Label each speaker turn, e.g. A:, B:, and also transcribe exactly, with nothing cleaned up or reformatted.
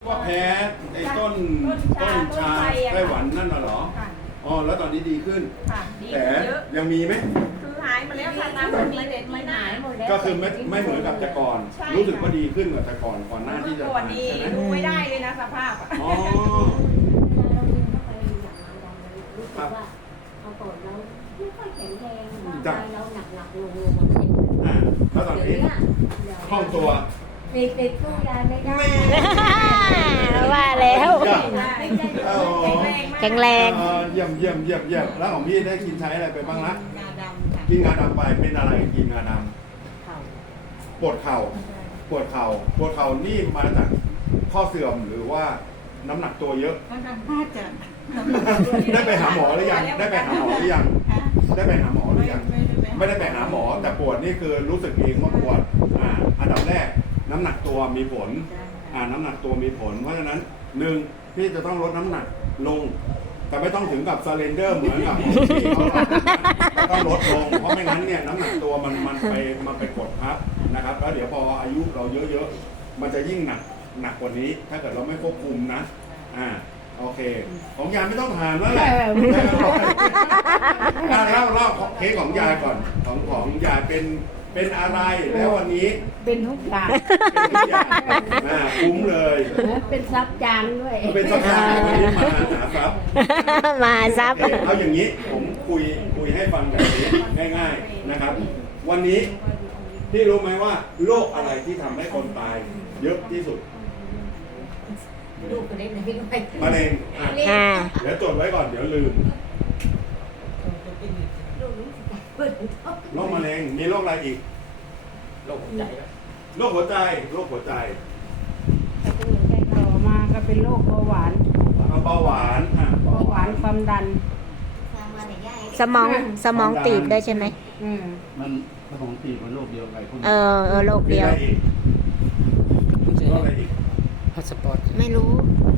A: ก็แพ้ไอ้ต้นต้นชาไต้หวันนั่นน่ะเหรออ๋อแล้วตอนนี้ดีขึ้นแผลยังมีไหม
B: คือหายมาแล้วค่ะตามคนนี้เด็ดไม่หายหมดแล้ว
A: ก็คือไม่ไม่เหมือนกับแต่ก่อนรู้สึกว่าดีขึ้นกว่าแต่ก่อนก่อนหน้าที่จะทาน
B: ใช่ไหมดูไม่ได้เลยนะสภาพ
A: อ๋อ
C: เราดึงเข้าไปอย่างนั้นเรารู้สึกว่าเอาก่อนเราไม่ค่อยแข็งแรงร่างกายเราหนักหนักลงลงมาเลย
A: อ่าแล้วตอนนี้ห้องตัว
C: ติดติดตู้ยาไม่ได้
D: ว่าแล้วแข็งแรง
A: เยี่ยมเยี่ยมเยี่ยมเยี่ยมแล้วของพี่ได้กินใช้อะไรไปบ้างละกินงาดำไปเป็นอะไรกินงาดำปวดเข่าปวดเข่าปวดเข่านี่มาจากข้อเสื่อมหรือว่าน้ำหนักตัวเยอะ
B: น่าจะ
A: ได้ไปหาหมอหรือยังได้ไปหาหมอหรือยังได้ไปหาหมอหรือยังไม่ได้ไปหาหมอแต่ปวดนี่คือรู้สึกเองว่าปวดอ่าอันดับแรกน้ำหนักตัวมีผลอ่าน้ำหนักตัวมีผลเพราะฉะนั้นหนึ่งพี่จะต้องลดน้ำหนักลงแต่ไม่ต้องถึงกับซาเลนเดอร์เหมือนกับของพี่เขาต้องลดลงเพราะไม่งั้นเนี่ยน้ำหนักตัวมันมันไปมันไปกดทับนะครับแล้วเดี๋ยวพออายุเราเยอะๆมันจะยิ่งหนักหนักกว่านี้ถ้าเกิดเราไม่ควบคุมนะอ่าโอเคของยายไม่ต้องถามแล้วแหละเล่าเล่าเคสของยายก่อนของของยายเป็นเป็นอะไรแล้ววันนี้
C: เป็นทุกอย่าง
A: เป็นทุกอย่างอ่าคุ้มเลย
C: เป็นซับจางด้วย
A: เป็นซับจางวันนี้มาหาซับ
D: มาซับ
A: เอาอย่างนี้ผมคุยคุยให้ฟังแบบนี้ง่ายๆนะครับวันนี้พี่รู้ไหมว่าโรคอะไรที่ทำให้คนตายเยอะที่สุด
C: ลูกคนเล็กเลยไป
A: มะเร็งอ่ะเดี๋ยวจดไว้ก่อนเดี๋ยวลืมโรคมะเร็งมีโรคอะไรอีกโรคหัวใจโรคหัวใจโรคหัวใจ
C: ต่อมาก็เป็นโรคเบาหวาน
A: เบาหวานอ่ะ
C: เบาหวานความดัน
D: สมองสมองตีบด้วยใช่ไหม
C: อืม
E: มันสมองตีบมันโรคเดียวกัน
D: เออเออโรคเดียว
A: โรคอะไรอีก
D: ไม่รู้